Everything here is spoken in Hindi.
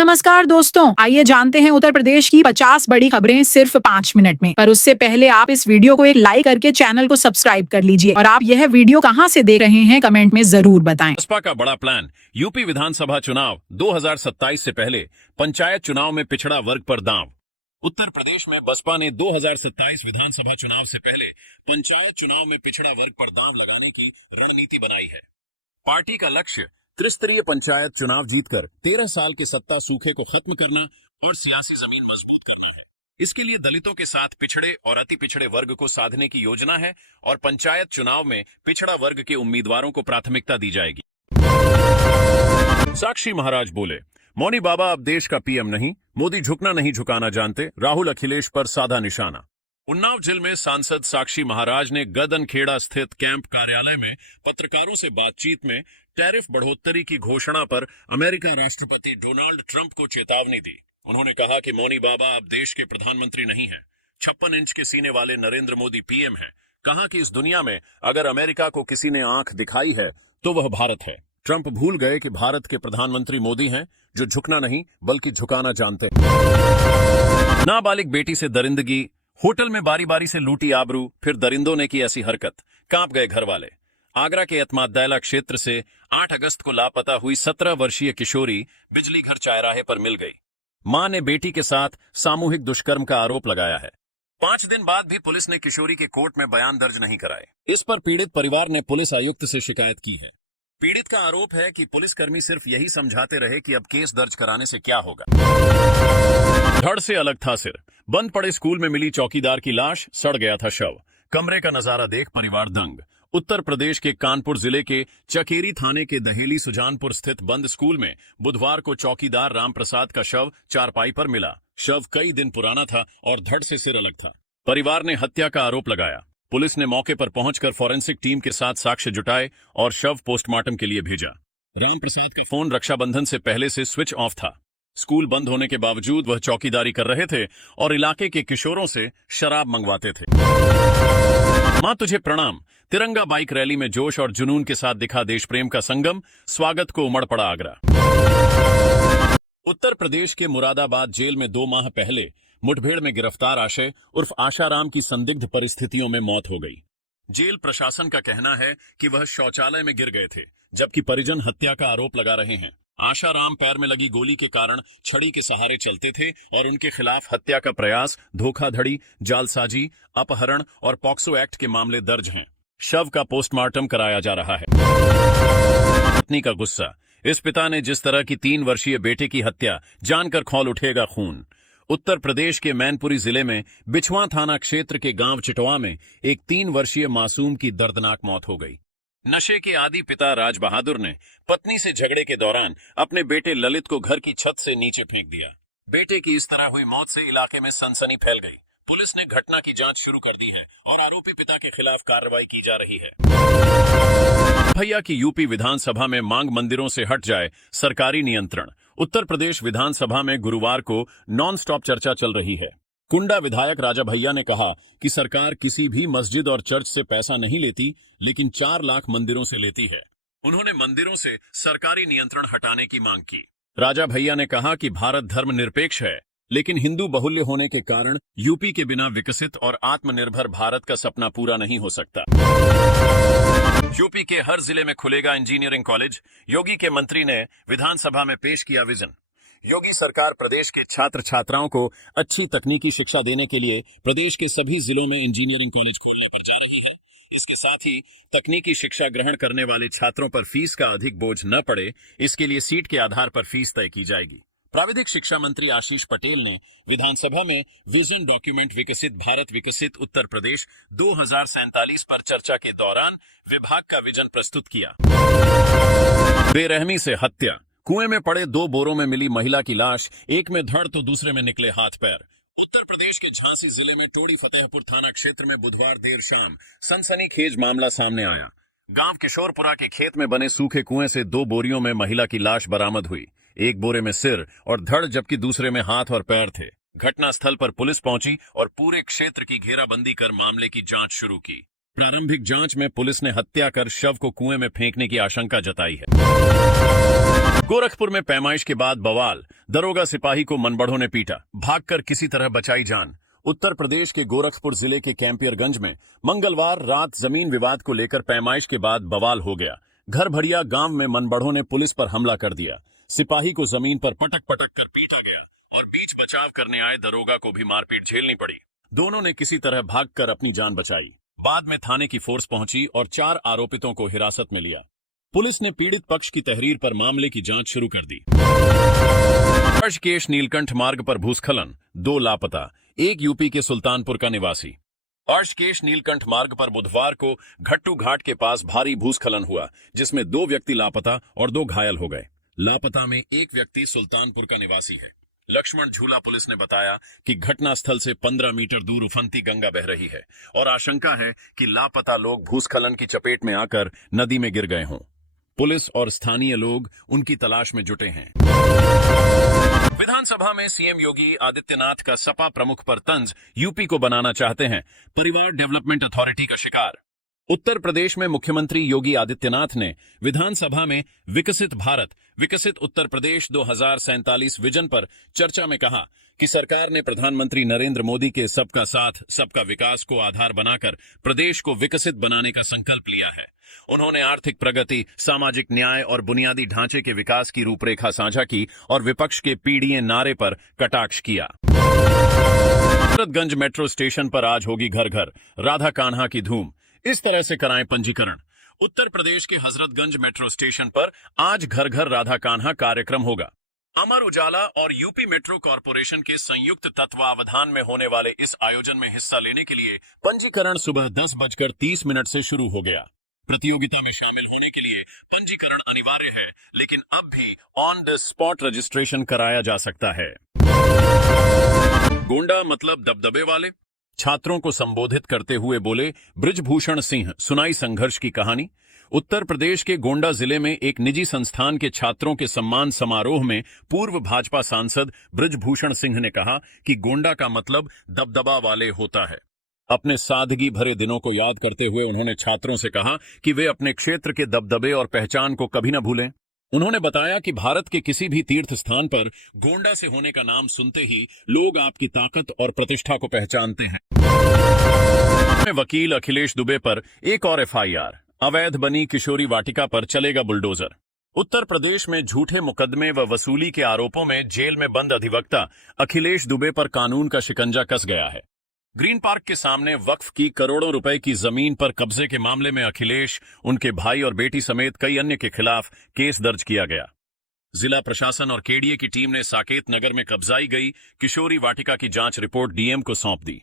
नमस्कार दोस्तों, आइए जानते हैं उत्तर प्रदेश की 50 बड़ी खबरें सिर्फ 5 मिनट में। पर उससे पहले आप इस वीडियो को एक लाइक करके चैनल को सब्सक्राइब कर लीजिए और आप यह वीडियो कहां से देख रहे हैं कमेंट में जरूर बताएं। बसपा का बड़ा प्लान, यूपी विधानसभा चुनाव 2027 से पहले पंचायत चुनाव में पिछड़ा वर्ग पर दांव। उत्तर प्रदेश में बसपा ने 2027 विधानसभा चुनाव से पहले पंचायत चुनाव में पिछड़ा वर्ग पर दांव लगाने की रणनीति बनाई है। पार्टी का लक्ष्य त्रिस्तरीय पंचायत चुनाव जीतकर 13 साल के सत्ता सूखे को खत्म करना और सियासी जमीन मजबूत करना है। इसके लिए दलितों के साथ पिछड़े और अति पिछड़े वर्ग को साधने की योजना है और पंचायत चुनाव में पिछड़ा वर्ग के उम्मीदवारों को प्राथमिकता दी जाएगी। साक्षी महाराज बोले, मौनी बाबा अब देश का पीएम नहीं, मोदी झुकना नहीं झुकाना जानते, राहुल अखिलेश पर साधा निशाना। उन्नाव जिले में सांसद साक्षी महाराज ने गदनखेड़ा स्थित कैंप कार्यालय में पत्रकारों से बातचीत में टैरिफ बढ़ोतरी की घोषणा पर अमेरिका राष्ट्रपति डोनाल्ड ट्रंप को चेतावनी दी। उन्होंने कहा कि मौनी बाबा अब देश के प्रधानमंत्री नहीं हैं, 56 इंच के सीने वाले नरेंद्र मोदी पीएम हैं। कहा कि इस दुनिया में अगर अमेरिका को किसी ने आंख दिखाई है तो वह भारत है। ट्रंप भूल गए कि भारत के प्रधानमंत्री मोदी हैं, जो झुकना नहीं बल्कि झुकाना जानते हैं। नाबालिग बेटी से दरिंदगी, होटल में बारी बारी से लूटी आबरू, फिर दरिंदों ने की ऐसी हरकत, कांप गए घर वाले। आगरा के एतमाद-दैला क्षेत्र से 8 अगस्त को लापता हुई 17 वर्षीय किशोरी बिजली घर चौराहे पर मिल गई। मां ने बेटी के साथ सामूहिक दुष्कर्म का आरोप लगाया है। 5 दिन बाद भी पुलिस ने किशोरी के कोर्ट में बयान दर्ज नहीं कराए। इस पर पीड़ित परिवार ने पुलिस आयुक्त से शिकायत की है। पीड़ित का आरोप है कि पुलिसकर्मी सिर्फ यही समझाते रहे कि अब केस दर्ज कराने से क्या होगा। धड़ से अलग था सिर, बंद पड़े स्कूल में मिली चौकीदार की लाश, सड़ गया था शव। कमरे का नजारा देख परिवार दंग। उत्तर प्रदेश के कानपुर जिले के चकेरी थाने के दहेली सुजानपुर स्थित बंद स्कूल में बुधवार को चौकीदार रामप्रसाद का शव चारपाई पर मिला। शव कई दिन पुराना था और धड़ से सिर अलग था। परिवार ने हत्या का आरोप लगाया। पुलिस ने मौके पर पहुंचकर फॉरेंसिक टीम के साथ साक्ष्य जुटाए और शव पोस्टमार्टम के लिए भेजा। रामप्रसाद का फोन रक्षाबंधन से पहले से स्विच ऑफ था। स्कूल बंद होने के बावजूद वह चौकीदारी कर रहे थे और इलाके के किशोरों से शराब मंगवाते थे। मां तुझे प्रणाम, तिरंगा बाइक रैली में जोश और जुनून के साथ दिखा देश प्रेम का संगम, स्वागत को उमड़ पड़ा आगरा। उत्तर प्रदेश के मुरादाबाद जेल में 2 माह पहले मुठभेड़ में गिरफ्तार आशय उर्फ आशाराम की संदिग्ध परिस्थितियों में मौत हो गई। जेल प्रशासन का कहना है कि वह शौचालय में गिर गए थे, जबकि परिजन हत्या का आरोप लगा रहे हैं। आशाराम पैर में लगी गोली के कारण छड़ी के सहारे चलते थे और उनके खिलाफ हत्या का प्रयास, धोखाधड़ी, जालसाजी, अपहरण और पॉक्सो एक्ट के मामले दर्ज हैं। शव का पोस्टमार्टम कराया जा रहा है। पत्नी का गुस्सा, इस पिता ने जिस तरह की 3 वर्षीय बेटे की हत्या, जानकर खौल उठेगा खून। उत्तर प्रदेश के मैनपुरी जिले में बिछवा थाना क्षेत्र के गांव चिटवा में एक 3 वर्षीय मासूम की दर्दनाक मौत हो गई। नशे के आदी पिता राज बहादुर ने पत्नी से झगड़े के दौरान अपने बेटे ललित को घर की छत से नीचे फेंक दिया। बेटे की इस तरह हुई मौत से इलाके में सनसनी फैल गई। पुलिस ने घटना की जांच शुरू कर दी है और आरोपी पिता के खिलाफ कार्रवाई की जा रही है। भैया की यूपी विधानसभा में मांग मंदिरों से हट जाए, सरकारी नियंत्रण। उत्तर प्रदेश विधानसभा में गुरुवार को नॉन स्टॉप चर्चा चल रही है। कुंडा विधायक राजा भैया ने कहा कि सरकार किसी भी मस्जिद और चर्च से पैसा नहीं लेती, लेकिन 4 लाख मंदिरों से लेती है। उन्होंने मंदिरों से सरकारी नियंत्रण हटाने की मांग की। राजा भैया ने कहा कि भारत धर्मनिरपेक्ष है, लेकिन हिंदू बहुल्य होने के कारण यूपी के बिना विकसित और आत्मनिर्भर भारत का सपना पूरा नहीं हो सकता। यूपी के हर जिले में खुलेगा इंजीनियरिंग कॉलेज, योगी के मंत्री ने विधानसभा में पेश किया विजन। योगी सरकार प्रदेश के छात्र छात्राओं को अच्छी तकनीकी शिक्षा देने के लिए प्रदेश के सभी जिलों में इंजीनियरिंग कॉलेज खोलने पर जा रही है। इसके साथ ही तकनीकी शिक्षा ग्रहण करने वाले छात्रों पर फीस का अधिक बोझ न पड़े, इसके लिए सीट के आधार पर फीस तय की जाएगी। प्राविधिक शिक्षा मंत्री आशीष पटेल ने विधानसभा में विजन डॉक्यूमेंट विकसित भारत विकसित उत्तर प्रदेश 2047 पर चर्चा के दौरान विभाग का विजन प्रस्तुत किया। बेरहमी से हत्या, कुएं में पड़े 2 बोरों में मिली महिला की लाश, एक में धड़ तो दूसरे में निकले हाथ पैर। उत्तर प्रदेश के झांसी जिले में टोड़ी फतेहपुर थाना क्षेत्र में बुधवार देर शाम सनसनीखेज मामला सामने आया। गांव किशोरपुरा के खेत में बने सूखे कुएं से 2 बोरियों में महिला की लाश बरामद हुई। एक बोरे में सिर और धड़ जबकि दूसरे में हाथ और पैर थे। घटनास्थल पर पुलिस पहुंची और पूरे क्षेत्र की घेराबंदी कर मामले की जांच शुरू की। प्रारंभिक जांच में पुलिस ने हत्या कर शव को कुएं में फेंकने की आशंका जताई है। गोरखपुर में पैमाइश के बाद बवाल, दरोगा सिपाही को मनबड़ों ने पीटा, भागकर किसी तरह बचाई जान। उत्तर प्रदेश के गोरखपुर जिले के कैंपियरगंज में मंगलवार रात जमीन विवाद को लेकर पैमाइश के बाद बवाल हो गया। घर भड़िया गांव में मनबड़ों ने पुलिस पर हमला कर दिया। सिपाही को जमीन पर पटक पटक कर पीटा गया और बीच बचाव करने आए दरोगा को भी मारपीट झेलनी पड़ी। दोनों ने किसी तरह भागकर अपनी जान बचाई। बाद में थाने की फोर्स पहुंची और 4 आरोपितों को हिरासत में लिया। पुलिस ने पीड़ित पक्ष की तहरीर पर मामले की जांच शुरू कर दी। ऋषिकेश नीलकंठ मार्ग पर भूस्खलन, 2 लापता, एक यूपी के सुल्तानपुर का निवासी। ऋषिकेश नीलकंठ मार्ग पर बुधवार को घट्टू घाट के पास भारी भूस्खलन हुआ, जिसमें 2 व्यक्ति लापता और 2 घायल हो गए। लापता में एक व्यक्ति सुल्तानपुर का निवासी है। लक्ष्मण झूला पुलिस ने बताया कि घटनास्थल से 15 मीटर दूर उफनती गंगा बह रही है और आशंका है कि लापता लोग भूस्खलन की चपेट में आकर नदी में गिर गए हों। पुलिस और स्थानीय लोग उनकी तलाश में जुटे हैं। विधानसभा में सीएम योगी आदित्यनाथ का सपा प्रमुख पर तंज, यूपी को बनाना चाहते हैं, परिवार डेवलपमेंट अथॉरिटी का शिकार। उत्तर प्रदेश में मुख्यमंत्री योगी आदित्यनाथ ने विधानसभा में विकसित भारत, विकसित उत्तर प्रदेश 2047 विजन पर चर्चा में कहा कि सरकार ने प्रधानमंत्री नरेंद्र मोदी के सबका साथ, सबका विकास को आधार बनाकर प्रदेश को विकसित बनाने का संकल्प लिया है। उन्होंने आर्थिक प्रगति, सामाजिक न्याय और बुनियादी ढांचे के विकास की रूपरेखा साझा की और विपक्ष के पीड़िए नारे पर कटाक्ष किया। हजरतगंज मेट्रो स्टेशन पर आज होगी घर घर राधा कान्हा की धूम, इस तरह से कराएं पंजीकरण। उत्तर प्रदेश के हजरतगंज मेट्रो स्टेशन पर आज घर घर राधा कान्हा कार्यक्रम होगा। अमर उजाला और यूपी मेट्रो कॉरपोरेशन के संयुक्त तत्वावधान में होने वाले इस आयोजन में हिस्सा लेने के लिए पंजीकरण सुबह 10:30 से शुरू हो गया। प्रतियोगिता में शामिल होने के लिए पंजीकरण अनिवार्य है, लेकिन अब भी ऑन द स्पॉट रजिस्ट्रेशन कराया जा सकता है। गोंडा मतलब दबदबे वाले, छात्रों को संबोधित करते हुए बोले बृजभूषण सिंह, सुनाई संघर्ष की कहानी। उत्तर प्रदेश के गोंडा जिले में एक निजी संस्थान के छात्रों के सम्मान समारोह में पूर्व भाजपा सांसद बृजभूषण सिंह ने कहा कि गोंडा का मतलब दबदबा वाले होता है। अपने सादगी भरे दिनों को याद करते हुए उन्होंने छात्रों से कहा कि वे अपने क्षेत्र के दबदबे और पहचान को कभी न भूलें। उन्होंने बताया कि भारत के किसी भी तीर्थ स्थान पर गोंडा से होने का नाम सुनते ही लोग आपकी ताकत और प्रतिष्ठा को पहचानते हैं। वकील अखिलेश दुबे पर एक और एफआईआर, अवैध बनी किशोरी वाटिका पर चलेगा बुलडोजर। उत्तर प्रदेश में झूठे मुकदमे व वसूली के आरोपों में जेल में बंद अधिवक्ता अखिलेश दुबे पर कानून का शिकंजा कस गया है। ग्रीन पार्क के सामने वक्फ की करोड़ों रुपए की जमीन पर कब्जे के मामले में अखिलेश, उनके भाई और बेटी समेत कई अन्य के खिलाफ केस दर्ज किया गया। जिला प्रशासन और केडीए की टीम ने साकेत नगर में कब्जाई गई किशोरी वाटिका की जांच रिपोर्ट डीएम को सौंप दी।